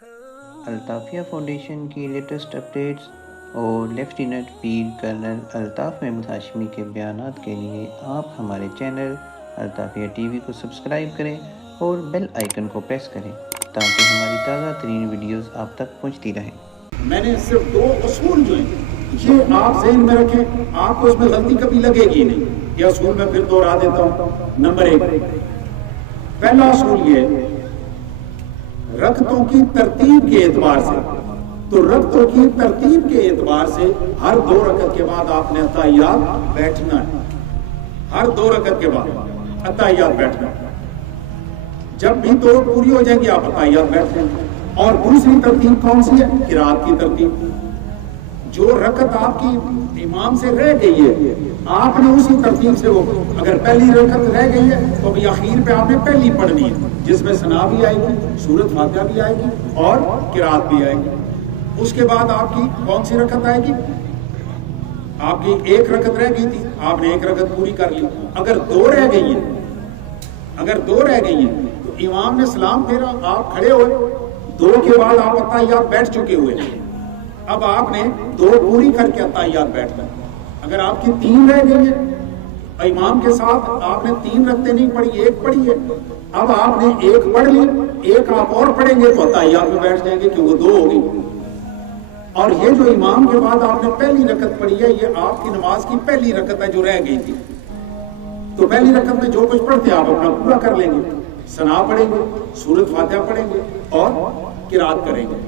الطافیہ foundation کی latest updates اور lieutenant پیر colonel Altaf Mahmood Hashmi کے بیانات کے لیے آپ ہمارے چینل الطافیہ ٹی وی کو سبسکرائب کریں اور بیل آئیکن کو پریس کریں تاکہ ہماری تازہ ترین ویڈیوز آپ تک پہنچتی رہیں۔ میں نے صرف 2 اصول جو ہیں یہ آپ ذہن میں رکھیں، آپ کو اس میں غلطی کبھی لگے گی نہیں۔ یہ اصول میں پھر دوہرا دیتا ہوں۔ نمبر 1، پہلا اصول یہ رکعتوں کی ترتیب کے اعتبار سے، تو رکعتوں کی ترتیب کے اعتبار سے ہر 2 رکعت کے بعد آپ نے اتحیات بیٹھنا ہے۔ ہر 2 رکعت کے بعد اتحیات بیٹھنا ہے۔ جب بھی 2 پوری ہو جائیں گی آپ اتحیات بیٹھ جائیں گے۔ اور دوسری ترتیب کون سی ہے؟ قرات کی ترتیب۔ جو رکعت آپ کی امام سے رہ گئی ہے آپ نے اسی ترتیب سے، وہ اگر پہلی رکعت رہ گئی ہے تو ابھی اخیر پہ آپ نے پہلی پڑھنی ہے، جس میں ثنا بھی آئے گی، سورۃ فاتحہ بھی آئے گی اور قرات بھی آئے گی۔ اس کے بعد آپ کی کون سی رکعت آئے گی؟ آپ کی 1 رکعت رہ گئی تھی، آپ نے 1 رکعت پوری کر لی۔ اگر 2 رہ گئی ہیں تو امام نے سلام پھیرا، آپ کھڑے ہوئے، 2 کے بعد آپ اتحیات بیٹھ چکے ہوئے، اب آپ نے 2 پوری کر کے اتحیات بیٹھنا۔ اگر آپ کی 3 رہ گئی ہے، امام کے ساتھ آپ نے 3 رکعتیں نہیں پڑھی، 1 پڑھی ہے، اب آپ نے 1 پڑھ لی، 1 آپ اور پڑھیں گے تو اتحیات میں بیٹھ جائیں گے کہ وہ 2 ہو گئی۔ اور یہ جو امام کے بعد آپ نے پہلی رکعت پڑھی ہے یہ آپ کی نماز کی پہلی رکعت ہے جو رہ گئی تھی، تو پہلی رکعت میں جو کچھ پڑھتے آپ اپنا پورا کر لیں گے، ثنا پڑھیں گے، سورۃ فاتحہ پڑھیں گے اور قرات کریں گے۔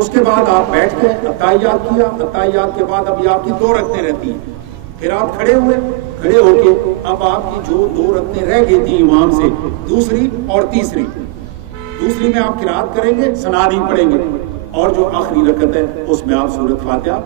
اس کے بعد آپ بیٹھ کے اتحیات کیا، اتحیات کے بعد ابھی آپ کی 2 رکعتیں رہتی ہیں، پھر آپ کھڑے ہوئے، کھڑے ہو کے اب آپ کی جو 2 رکعتیں رہ گئی تھی امام سے، دوسری اور تیسری میں آپ قرات کریں گے، ثنا نہیں پڑھیں گے، اور جو آخری رکعت ہے اس میں آپ سورۃ فاتحہ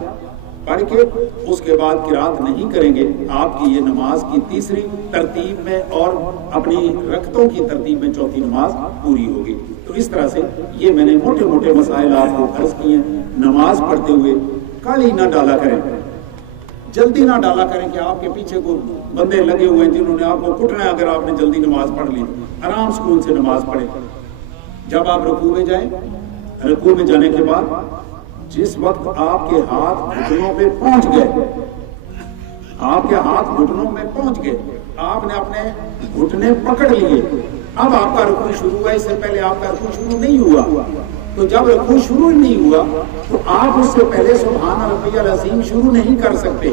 پڑھ کے اس کے بعد قرات نہیں کریں گے۔ آپ کی یہ نماز کی تیسری ترتیب میں اور اپنی رکعتوں کی ترتیب میں چوتھی نماز پوری ہوگی۔ تو اس طرح سے یہ میں نے موٹے موٹے مسائل آپ کو عرض کیے ہیں۔ نماز پڑھتے ہوئے کالی نہ ڈالا کریں، جلدی نہ ڈالا کریں کہ آپ کے پیچھے کو بندے لگے ہوئے ہیں جنہوں نے آپ کو کٹنا ہے۔ اگر آپ نے جلدی نماز پڑھ لی، آرام سکون سے نماز پڑھیں۔ جب آپ رکوع میں جائیں، رکوع میں جانے کے بعد جس وقت آپ کے ہاتھ گھٹنوں پہ پہنچ گئے، آپ کے ہاتھ گھٹنوں میں پہنچ گئے، آپ نے اپنے گھٹنے پکڑ لیے، اب آپ کا رکوع شروع ہوا۔ اس سے پہلے آپ کا رکوع شروع نہیں ہوا، تو جب رکوع شروع نہیں ہوا تو آپ اس سے پہلے سبحان ربی العظیم شروع نہیں کر سکتے۔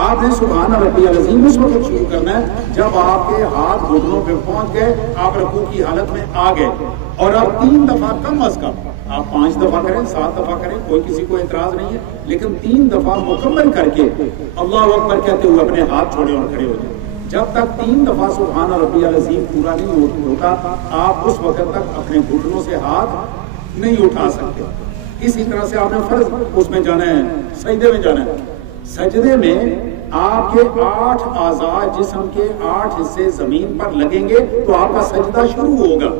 آپ نے سبحان ربی العظیم اس وقت شروع کرنا ہے جب آپ کے ہاتھ گھٹنوں پہ پہنچ گئے، آپ رکوع کی حالت میں آ گئے، اور اب 3 دفعہ کم از کم، آپ 5 دفعہ کریں، 7 دفعہ کریں، کوئی کسی کو اعتراض نہیں ہے، لیکن 3 دفعہ مکمل کر کے اللہ اکبر کہتے ہوئے اپنے ہاتھ چھوڑے اور کھڑے ہو جائیں۔ جب تک 3 دفعہ سبحان ربی العظیم پورا نہیں ہوتا آپ اس وقت تک اپنے گھٹنوں سے ہاتھ نہیں اٹھا سکتے۔ اسی طرح سے آپ نے فرض اس میں جانا ہے، سجدے میں جانا ہے۔ سجدے میں آپ کے 8 اعضاء جسم کے 8 حصے زمین پر لگیں گے تو آپ کا سجدہ شروع ہوگا۔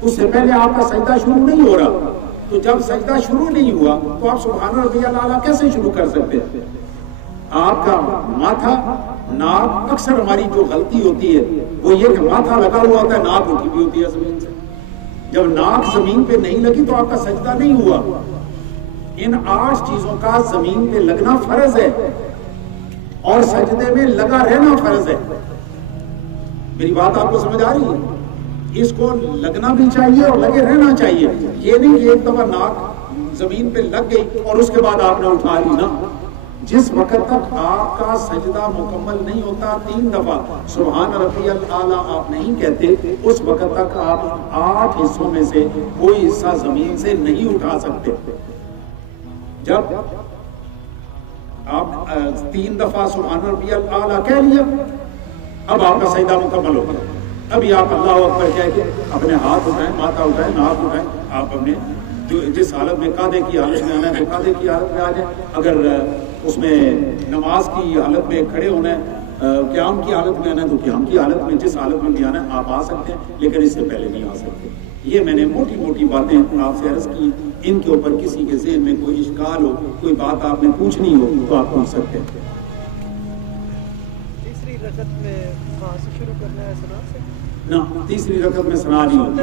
اس سے پہلے آپ کا سجدہ شروع نہیں ہو رہا، تو جب سجدہ شروع نہیں ہوا تو آپ سبحان ربی الاعلیٰ کیسے شروع کر سکتے ہیں؟ آپ کا ماتھا، ناک، اکثر ہماری جو غلطی ہوتی ہے وہ یہ کہ ماتھا لگا ہوا ہوتا ہے، ناک اٹھی بھی ہوتی ہے زمین سے۔ جب ناک زمین پہ نہیں لگی تو آپ کا سجدہ نہیں ہوا۔ ان 8 چیزوں کا زمین پہ لگنا فرض ہے اور سجدے میں لگا رہنا فرض ہے۔ میری بات آپ کو سمجھ آ رہی ہے؟ اس کو لگنا بھی چاہیے اور لگے رہنا چاہیے، یہ نہیں کہ ایک دفعہ ناک زمین پہ لگ گئی اور اس کے بعد آپ نے اٹھا لی نا۔ جس وقت تک آپ کا سجدہ مکمل نہیں ہوتا 3 دفعہ سبحان ربی الاعلیٰ آپ نہیں کہتے، اس وقت تک آپ 8 حصوں میں سے کوئی حصہ زمین سے نہیں اٹھا سکتے۔ جب آپ 3 دفعہ سبحان ربی الاعلیٰ کہہ لیا، اب آپ کا سجدہ مکمل ہو گیا۔ ابھی آپ اللہ اکبر کہہ کے اپنے ہاتھ اٹھائیں، ماتھا اٹھائیں، ناک اٹھائیں، آپ اپنے جس حالت میں قاعدے کی حالت میں آنا ہے تو قاعدے کی حالت میں آ جائیں۔ اگر اس میں نماز کی حالت میں کھڑے ہونا ہے، قیام کی حالت میں آنا ہے تو قیام کی حالت میں، جس حالت میں بھی آنا ہے آپ آ سکتے ہیں، لیکن اس سے پہلے نہیں آ سکتے۔ یہ میں نے موٹی موٹی باتیں آپ سے عرض کی، ان کے اوپر کسی کے ذہن میں کوئی اشکال ہو، کوئی بات آپ نے پوچھنی ہو تو آپ پوچھ سکتے ہیں۔ تیسری رکعت میں کہاں سے شروع کرنا ہے؟ ثنا سے؟ نہ، تیسری رکعت میں ثنا نہیں ہوتا۔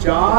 4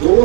2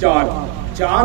4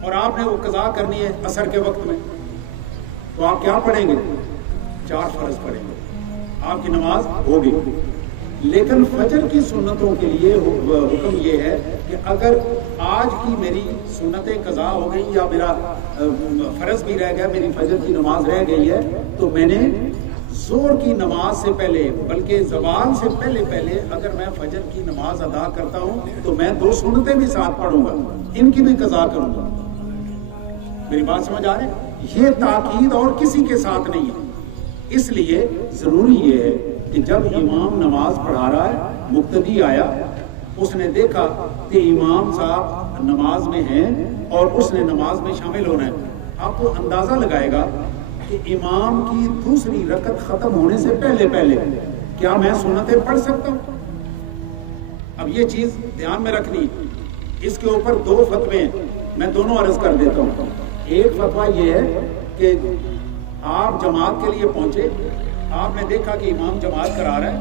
اور آپ نے وہ قضا کرنی ہے عصر کے وقت میں، تو آپ کیا پڑھیں گے؟ 4 فرض پڑھیں گے، آپ کی نماز ہوگی۔ لیکن فجر کی سنتوں کے لیے حکم یہ ہے کہ اگر آج کی میری سنتیں قضا ہو گئی یا میرا فرض بھی رہ گیا، میری فجر کی نماز رہ گئی ہے، تو میں نے ظہر کی نماز سے پہلے بلکہ زوال سے پہلے اگر میں فجر کی نماز ادا کرتا ہوں تو میں 2 سنتیں بھی ساتھ پڑھوں گا، ان کی بھی قضا کروں گا۔ میری بات سمجھ آ رہی ہے؟ یہ تاکید اور کسی کے ساتھ نہیں ہے۔ اس لیے ضروری یہ ہے کہ جب امام نماز پڑھا رہا ہے، مقتدی آیا، اس نے دیکھا کہ امام صاحب نماز میں ہیں اور اس نے نماز میں شامل ہونا ہے، آپ کو اندازہ لگائے گا کہ امام کی دوسری رکعت ختم ہونے سے پہلے کیا میں سنتیں پڑھ سکتا ہوں؟ اب یہ چیز دھیان میں رکھنی، اس کے اوپر 2 فتوے ہیں، میں دونوں عرض کر دیتا ہوں۔ ایک فتویٰ یہ ہے کہ آپ جماعت کے لیے پہنچے، آپ نے دیکھا کہ امام جماعت کرا رہا ہے،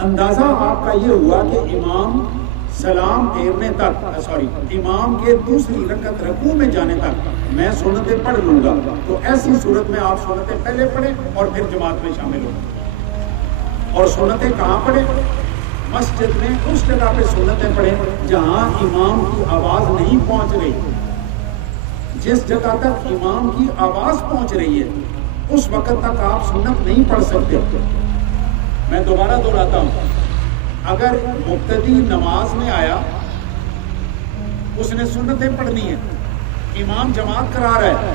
اندازہ آپ کا یہ ہوا کہ امام سلام پھیرنے تک امام کے دوسری رکعت رکوع میں جانے تک میں سنتیں پڑھ لوں گا، تو ایسی صورت میں آپ سنتیں پہلے پڑھیں اور پھر جماعت میں شامل ہوں۔ اور سنتیں کہاں پڑھیں؟ مسجد میں اس جگہ پہ سنتیں پڑھیں جہاں امام کی آواز نہیں پہنچ رہی۔ جس جگہ تک امام کی آواز پہنچ رہی ہے اس وقت تک آپ سنت نہیں پڑھ سکتے۔ میں دوبارہ دہراتا ہوں، اگر مقتدی نماز میں آیا، اس نے سنتیں پڑھنی ہیں، امام جماعت کرا رہا ہے،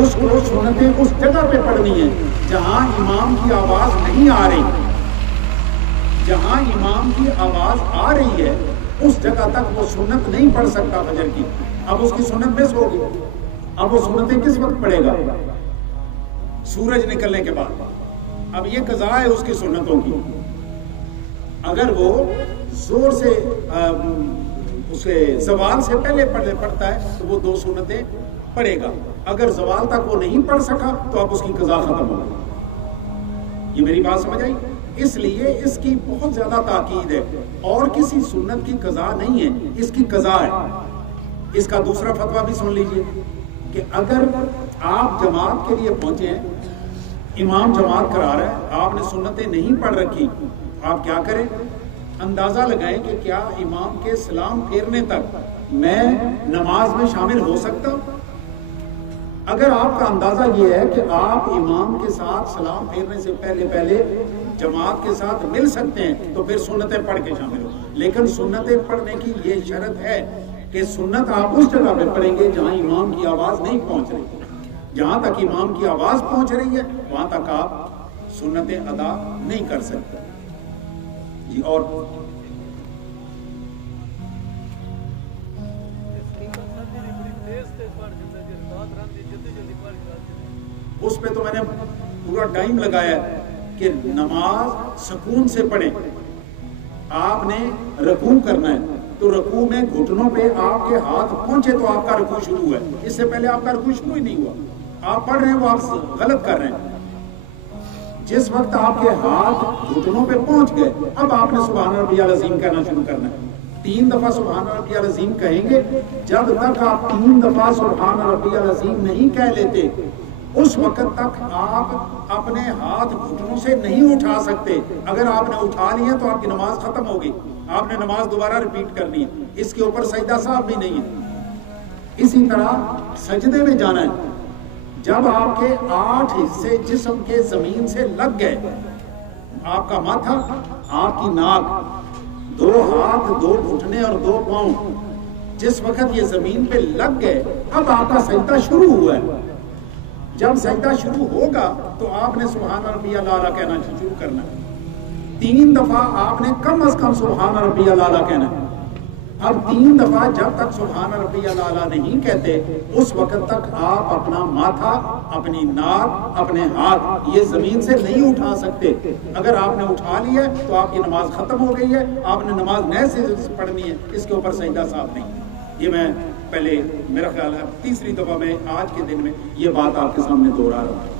اس کو سنتیں اس جگہ پہ پڑھنی ہیں جہاں امام کی آواز نہیں آ رہی۔ جہاں امام کی آواز آ رہی ہے اس جگہ تک وہ سنت نہیں پڑھ سکتا فجر کی۔ اب اس کی سنت مس ہوگی، اب وہ سنتیں کس وقت پڑھے گا؟ سورج نکلنے کے بعد۔ اب یہ قضا ہے اس کی سنتوں کی۔ اگر وہ زور سے اسے زوال سے پہلے پڑھتا ہے تو وہ 2 سنتیں پڑھے گا۔ اگر زوال تک وہ نہیں پڑھ سکا تو اب اس کی قضا ختم ہو گئی۔ یہ میری بات سمجھ آئی؟ اس لیے اس کی بہت زیادہ تاکید ہے، اور کسی سنت کی قضا نہیں ہے، اس کی قضا ہے۔ اس کا دوسرا فتویٰ بھی سن لیجئے کہ اگر آپ جماعت کے لیے پہنچے ہیں، امام جماعت کرا رہا ہے، آپ نے سنتیں نہیں پڑھ رکھی، آپ کیا کریں؟ اندازہ لگائیں کہ کیا امام کے سلام پھیرنے تک میں نماز میں شامل ہو سکتا ہوں؟ اگر آپ کا اندازہ یہ ہے کہ آپ امام کے ساتھ سلام پھیرنے سے پہلے جماعت کے ساتھ مل سکتے ہیں تو پھر سنتیں پڑھ کے شامل ہو۔ لیکن سنتیں پڑھنے کی یہ شرط ہے کہ سنت آپ اس جگہ پہ پڑھیں گے جہاں امام کی آواز نہیں پہنچ رہی۔ جہاں تک امام کی آواز پہنچ رہی ہے وہاں تک آپ سنتیں ادا نہیں کر سکتے۔ جی اور اس پہ تو میں نے پورا ٹائم لگایا کہ نماز سکون سے پڑھیں۔ آپ نے رکوع کرنا ہے تو رکوع میں گھٹنوں پہ آپ کے ہاتھ پہنچے تو آپ کا رکوع شروع ہے، اس سے پہلے آپ کا رکوع شروع ہی نہیں ہوا۔ آپ پڑھ رہے ہیں وہ آپ غلط کر رہے ہیں۔ جس وقت آپ کے ہاتھ گھٹنوں پہ پہنچ گئے اب آپ نے سبحان ربی العظیم کہنا شروع کرنا ہے۔ 3 دفعہ سبحان ربی العظیم کہیں گے، جب تک آپ 3 دفعہ سبحان ربی العظیم نہیں کہہ لیتے اس وقت تک آپ اپنے ہاتھ گھٹنوں سے نہیں اٹھا سکتے۔ اگر آپ نے اٹھا لیے تو آپ کی نماز ختم ہوگی، آپ نے نماز دوبارہ ریپیٹ کرنی ہے، اس کے اوپر سجدہ صاحب بھی نہیں ہے۔ اسی طرح سجدے میں جانا ہے، جب آپ کے 8 حصے جسم کے زمین سے لگ گئے، آپ کا ماتھا، آپ کی ناک، 2 ہاتھ، 2 گھٹنے اور 2 پاؤں جس وقت یہ زمین پہ لگ گئے اب آپ کا سجدہ شروع ہوا ہے۔ جب سجدہ شروع ہوگا تو آپ نے سبحان ربی الاعلیٰ کہنا شروع کرنا ہے۔ 3 دفعہ آپ نے کم از کم سبحان ربی الاعلیٰ کہنا ہے۔ اب 3 دفعہ جب تک سبحان ربی الاعلیٰ نہیں کہتے اس وقت تک آپ اپنا ماتھا، اپنی ناک، اپنے ہاتھ یہ زمین سے نہیں اٹھا سکتے۔ اگر آپ نے اٹھا لیا تو آپ کی نماز ختم ہو گئی ہے، آپ نے نماز نئے سے پڑھنی ہے، اس کے اوپر سجدہ صاحب نہیں۔ یہ میں پہلے میرا خیال ہے 3ری دفعہ میں آج کے دن میں یہ بات آپ کے سامنے دہرا رہا ہوں۔